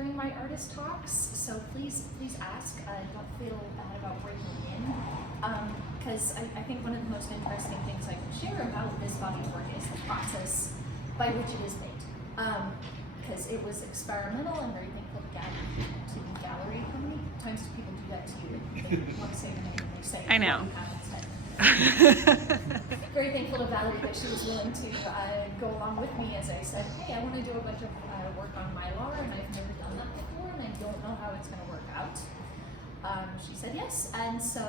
during my artist talks, so please ask. Don't feel bad about breaking in, because I think one of the most interesting things I can share about this body of work is the process by which it is made. Because it was experimental and very thankful to the gallery. How many times do people do that to you? They want to say the name and they say, I know. Very thankful to Valerie that she was willing to go along with me as I said, hey, I want to do a bunch of work on Mylar, and I've never done that before, and I don't know how it's going to work out. She said yes, and so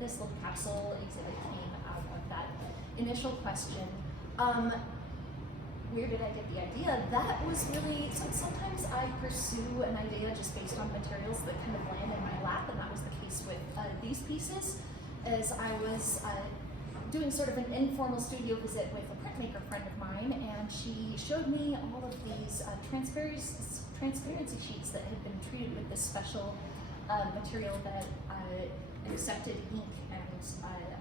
this little capsule exhibit came out of that initial question. Where did I get the idea? That was really, so sometimes I pursue an idea just based on materials that kind of land in my lap, and that was the case with these pieces. As I was doing sort of an informal studio visit with a printmaker friend of mine, and she showed me all of these transparency sheets that had been treated with this special material that accepted ink and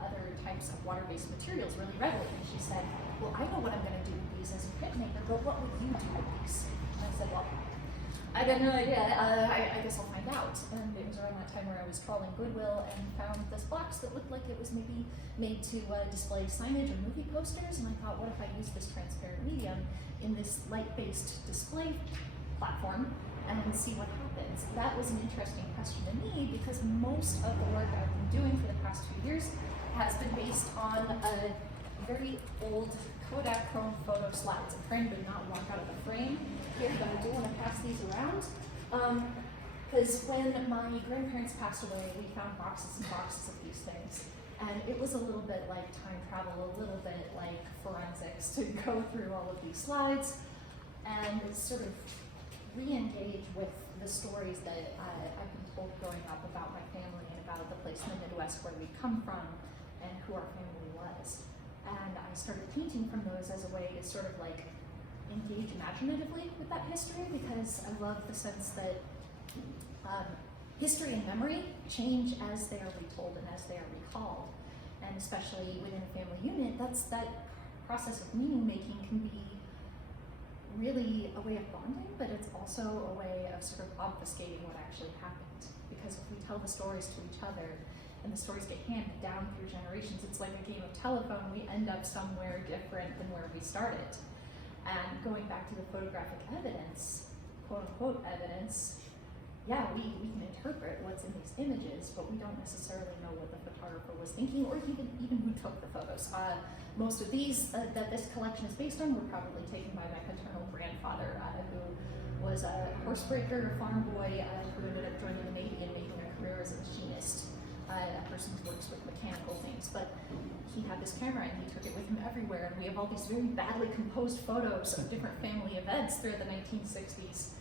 other types of water-based materials really readily. And she said, well, I know what I'm going to do with these as a printmaker, but what would you do with these? And I said, well, I got no idea. I guess I'll find out. And it was around that time where I was trawling Goodwill and found this box that looked like it was maybe made to display signage or movie posters. And I thought, what if I use this transparent medium in this light-based display platform and see what happens? That was an interesting question to me because most of the work I've been doing for the past 2 years has been based on a very old Kodak chrome photo slides. I'm trying to not walk out of the frame here, but I do want to pass these around. Because when my grandparents passed away, we found boxes and boxes of these things. And it was a little bit like time travel, a little bit like forensics to go through all of these slides and sort of re-engage with the stories that I've been told growing up about my family and about the place in the Midwest where we come from and who our family was. And I started painting from those as a way to sort of like engage imaginatively with that history, because I love the sense that history and memory change as they are retold and as they are recalled. And especially within a family unit, that process of meaning making can be really a way of bonding, but it's also a way of sort of obfuscating what actually happened. Because if we tell the stories to each other, and the stories get handed down through generations, it's like a game of telephone. We end up somewhere different than where we started. And going back to the photographic evidence, quote unquote evidence, yeah, we can interpret what's in these images, but we don't necessarily know what the photographer was thinking or even who took the photos. Most of these that this collection is based on were probably taken by my paternal grandfather, who was a horsebreaker, farm boy, who ended up joining the Navy and making a career as a machinist. A person who works with mechanical things, but he had this camera and he took it with him everywhere, and we have all these very badly composed photos of different family events through the 1960s.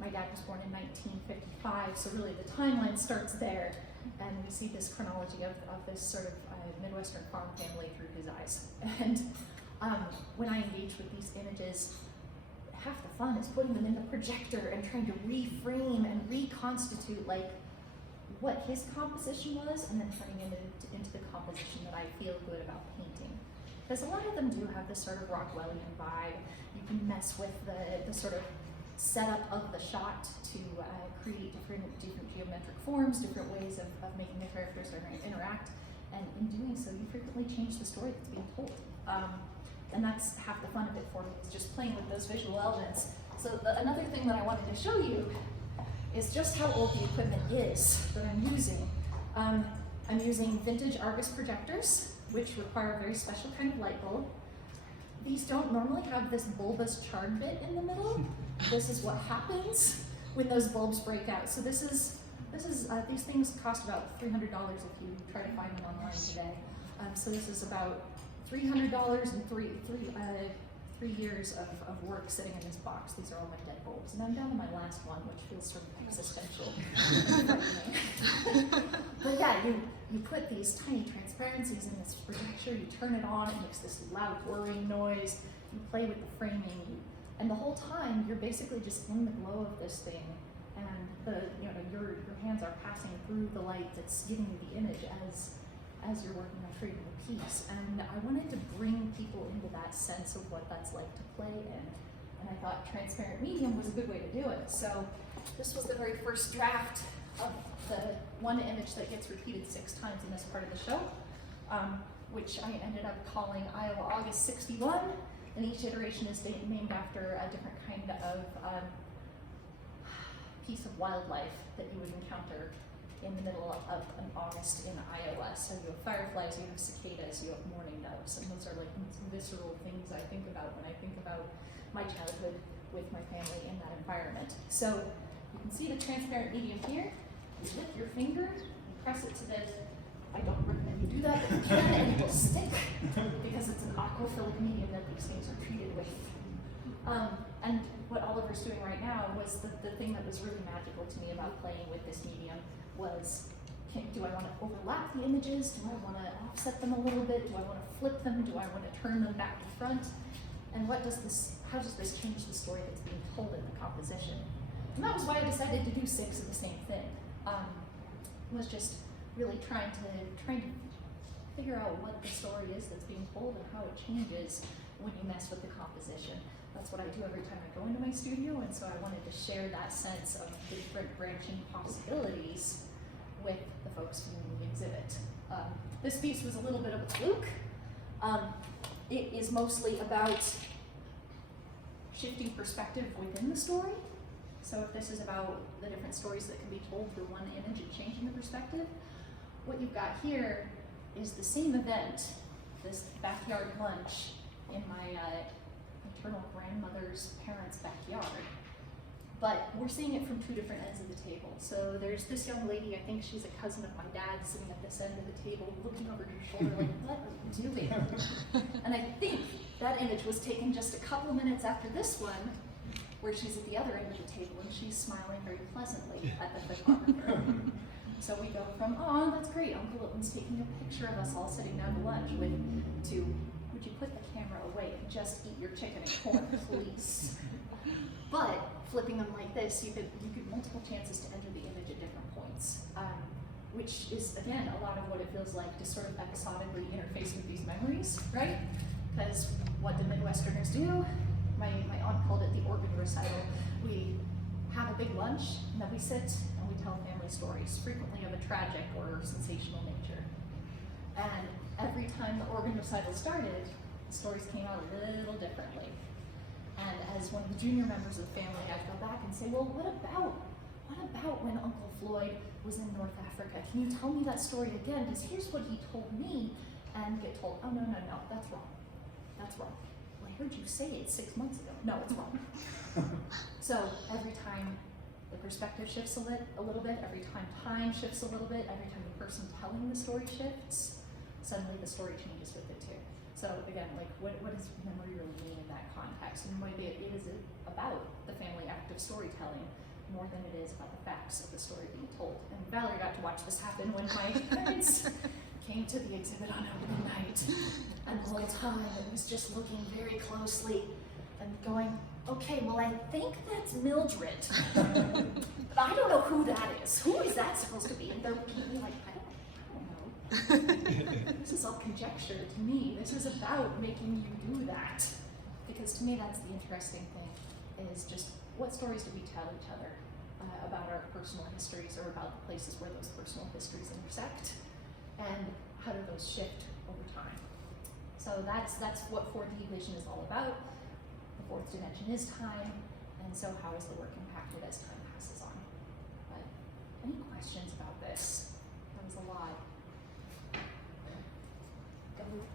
My dad was born in 1955, so really the timeline starts there, and we see this chronology of this sort of Midwestern farm family through his eyes. And when I engage with these images, half the fun is putting them in the projector and trying to reframe and reconstitute like what his composition was, and then turning it into the composition that I feel good about painting. Because a lot of them do have this sort of Rockwellian vibe. You can mess with the sort of setup of the shot to create different geometric forms, different ways of making the characters interact, and in doing so, you frequently change the story that's being told. And that's half the fun of it for me, is just playing with those visual elements. So another thing that I wanted to show you is just how old the equipment is that I'm using. I'm using vintage Argus projectors, which require a very special kind of light bulb. These don't normally have this bulbous charred bit in the middle. This is what happens when those bulbs break out. So these things cost about $300 if you try to find them online today. So this is about $300 and three years of work sitting in this box. These are all my dead bulbs. And I'm down to my last one, which feels sort of existential. But yeah, you put these tiny transparencies in this projector, you turn it on, it makes this loud whirring noise, you play with the framing, and the whole time you're basically just in the glow of this thing, and your hands are passing through the light that's giving you the image as you're working on creating a piece. And I wanted to bring people into that sense of what that's like to play in. And I thought transparent medium was a good way to do it. So this was the very first draft of the one image that gets repeated 6 times in this part of the show, which I ended up calling Iowa August 61, and each iteration is named after a different kind of piece of wildlife that you would encounter in the middle of an August in Iowa. So you have fireflies, you have cicadas, you have mourning doves, and those are like some visceral things I think about when I think about my childhood with my family in that environment. So you can see the transparent medium here. You lift your finger, you press it to the, I don't recommend you do that, but you can, and it will stick because it's an aquaphilic medium that these things are treated with. And what Oliver's doing right now was the thing that was really magical to me about playing with this medium was, do I want to overlap the images? Do I want to offset them a little bit? Do I want to flip them? Do I want to turn them back to front? And how does this change the story that's being told in the composition? And that was why I decided to do 6 of the same thing. Was just really trying to figure out what the story is that's being told and how it changes when you mess with the composition. That's what I do every time I go into my studio, and so I wanted to share that sense of the different branching possibilities with the folks viewing the exhibit. This piece was a little bit of a fluke. It is mostly about shifting perspective within the story. So if this is about the different stories that can be told through one image and changing the perspective, what you've got here is the same event, this backyard lunch in my maternal grandmother's parents' backyard. But we're seeing it from 2 different ends of the table. So there's this young lady, I think she's a cousin of my dad, sitting at this end of the table, looking over her shoulder like, what are you doing? And I think that image was taken just a couple minutes after this one, where she's at the other end of the table and she's smiling very pleasantly at the photographer. So we go from, oh, that's great, Uncle Littman's taking a picture of us all sitting down to lunch, to, would you put the camera away and just eat your chicken and corn, please? But flipping them like this, you get multiple chances to enter the image at different points, which is, again, a lot of what it feels like to sort of episodically interface with these memories, right? Because what do Midwesterners do? My aunt called it the organ recital. We have a big lunch, and then we sit and we tell family stories, frequently of a tragic or sensational nature. And every time the organ recital started, the stories came out a little differently. And as one of the junior members of the family, I'd go back and say, well, what about when Uncle Floyd was in North Africa? Can you tell me that story again? Because here's what he told me, and get told, oh, no, that's wrong. That's wrong. Well, I heard you say it 6 months ago. No, it's wrong. So every time the perspective shifts a little bit, every time time shifts a little bit, every time the person telling the story shifts, suddenly the story changes with it too. So again, like what does memory really mean in that context? And maybe it is about the family act of storytelling more than it is about the facts of the story being told. And Valerie got to watch this happen when my parents came to the exhibit on opening night. And the whole time it was just looking very closely and going, okay, well I think that's Mildred. But I don't know who that is. Who is that supposed to be? And they're looking at me like, I don't know. This is all conjecture to me. This is about making you do that. Because to me that's the interesting thing, is just what stories do we tell each other about our personal histories or about the places where those personal histories intersect, and how do those shift over time. So that's what 4D vision is all about. The 4th dimension is time, and so how is the work impacted as time passes on? But any questions about this? That was a lot.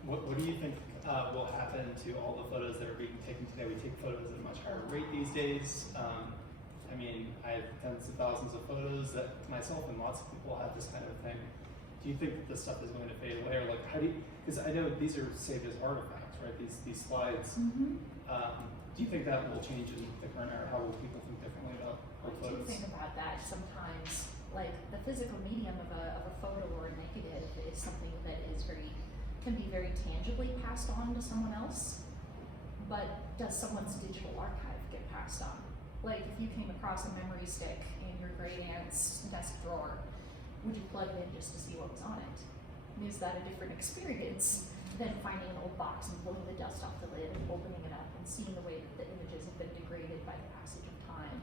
What do you think will happen to all the photos that are being taken today? We take photos at a much higher rate these days. I mean, I have tens of thousands of photos that myself and lots of people have this kind of thing. Do you think that this stuff is going to fade away, or like how do you? Because I know these are saved as artifacts, right? These slides. Mm-hmm. Do you think that will change in the current era? How will people think differently about old I do photos? think about that sometimes. Like the physical medium of a photo or a negative is something that can be very tangibly passed on to someone else. But does someone's digital archive get passed on? Like if you came across a memory stick in your great aunt's desk drawer, would you plug it in just to see what was on it? is that a different experience than finding an old box and blowing the dust off the lid and opening it up and seeing the way that the images have been degraded by the passage of time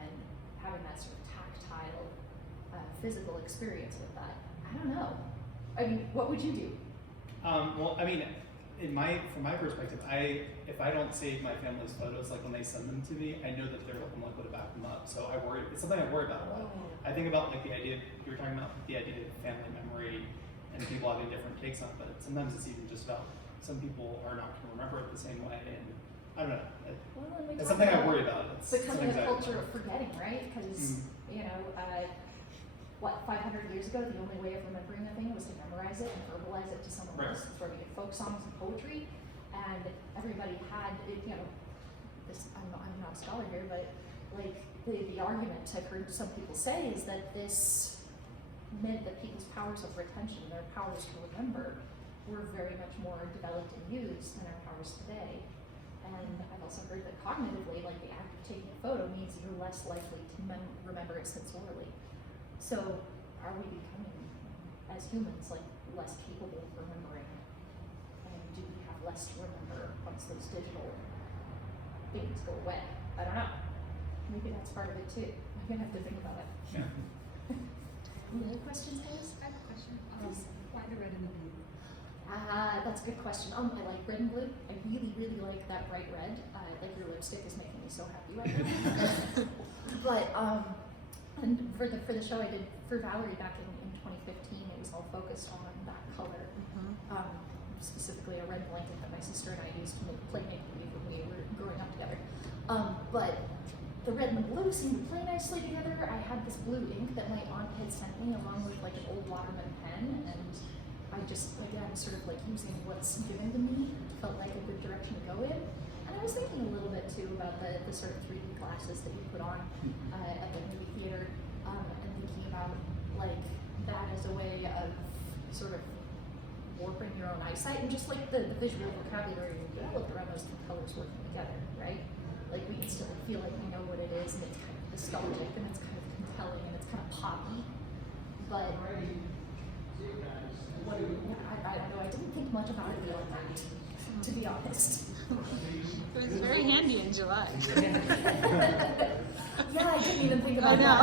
and having that sort of tactile, physical experience with that? I don't know. I mean, what would you do? Well, I mean, from my perspective, if I don't save my family's photos, like when they send them to me, I know that they're unlikely to back them up. So it's something I worry about a lot. I think about like the idea, you were talking about the idea of family memory and people having different takes on it, but sometimes it's even just about some people are not going to remember it the same way, and I don't know. It's something I worry about. It's becoming a culture of forgetting, right? Because, you know, 500 years ago, the only way of remembering a thing was to memorize it and verbalize it to someone else. That's where we get folk songs and poetry, and everybody had, you know, this, I'm not a scholar here, but like the argument I've heard some people say is that this meant that people's powers of retention, their powers to remember, were very much more developed and used than our powers today. And I've also heard that cognitively, like the act of taking a photo means you're less likely to remember it sensorially. So are we becoming, as humans, like less capable of remembering? And do we have less to remember once those digital things go away? I don't know. Maybe that's part of it too. I'm gonna have to think about it. Yeah. Any other questions, guys? I have a question. Yes. Why the red and the blue? That's a good question. I like red and blue. I really, really like that bright red. Like your lipstick is making me so happy right now. But and for the show I did for Valerie back in 2015, it was all focused on that color. Specifically a red blanket that my sister and I used to play make-believe when we were growing up together. But the red and the blue seemed to play nicely together. I had this blue ink that my aunt had sent me along with like an old Waterman pen, and I just, again, sort of like using what's given to me felt like a good direction to go in. And I was thinking a little bit too about the sort of 3D glasses that you put on at the movie theater, and thinking about like that as a way of sort of warping your own eyesight, and just like the visual vocabulary we developed around those two colors working together, right? Like we instantly feel like we know what it is, and it's kind of nostalgic, and it's kind of compelling, and it's kind of poppy. But I don't know. I didn't think much about it beyond that, to be honest. It was very handy in July. Yeah, I didn't even think about that.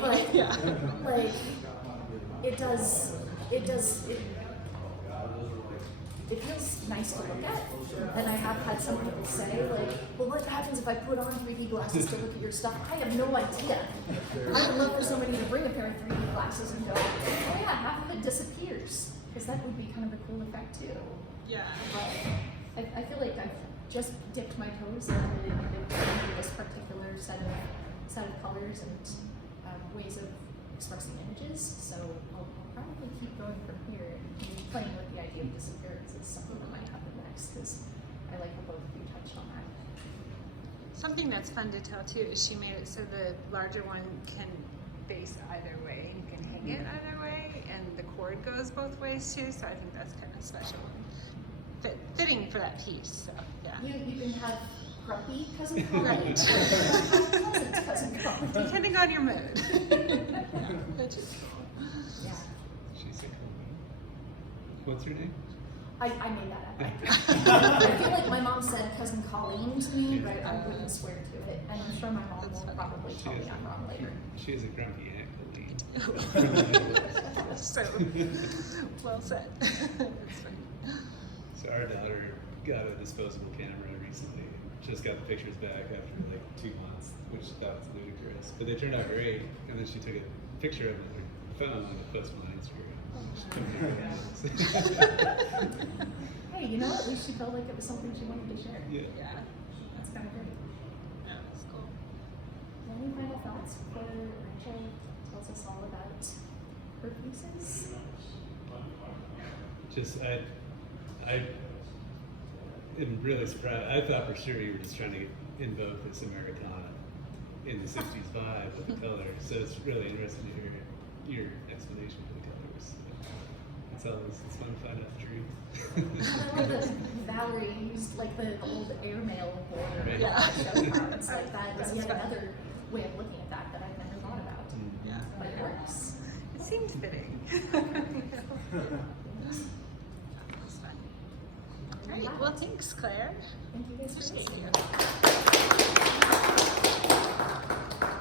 But Yeah. like it feels nice to look at, and I have had some people say, like, well, what happens if I put on 3D glasses to look at your stuff? I have no idea. I would love for somebody to bring a pair of 3D glasses and go, oh yeah, half of it disappears, because that would be kind of a cool effect too. Yeah. But I feel like I've just dipped my toes into this particular set of colors and ways of expressing images, so I'll probably keep going from here and maybe playing with the idea of disappearance is something that might happen next, because I like how both of you touched on that. Something that's fun to tell too is she made it so the larger one can face either way. You can hang it either way, and the cord goes both ways too. So I think that's kind of special and fitting for that piece. So yeah. You can have grumpy cousin Colleen, Right. cousin Colleen. Depending on your mood. Yeah, which is cool. Yeah, She said Colleen. What's her name? I made that up. I feel like my mom said cousin Colleen to me, but I wouldn't swear to it, and I'm sure my mom will probably tell me I'm wrong later. She is a grumpy Aunt Colleen. So well said. That's funny. So our daughter got a disposable camera recently. Just got the pictures back after like 2 months, which she thought was ludicrous. But they turned out great, and then she took a picture of it with her phone and posted on Instagram. Hey, you know what? At least she felt like it was something she wanted to share. Yeah. Yeah. That's kind of great. Yeah, that's cool. Any final thoughts before Rachel tells us all about her pieces? Just I am really surprised. I thought for sure you were just trying to invoke this Americana in the 60s vibe with the color. So it's really interesting to hear your explanation for the colors. It's fun to find out the truth. I love that Valerie used like the old airmail border Right. Yeah. show cards. Like that is That's yet fun. another way of looking at that I've never thought about. Yeah. But it works. It's seemed fitting. That was fun. All right, well, thanks, Claire. Thank you guys for Appreciate listening. you.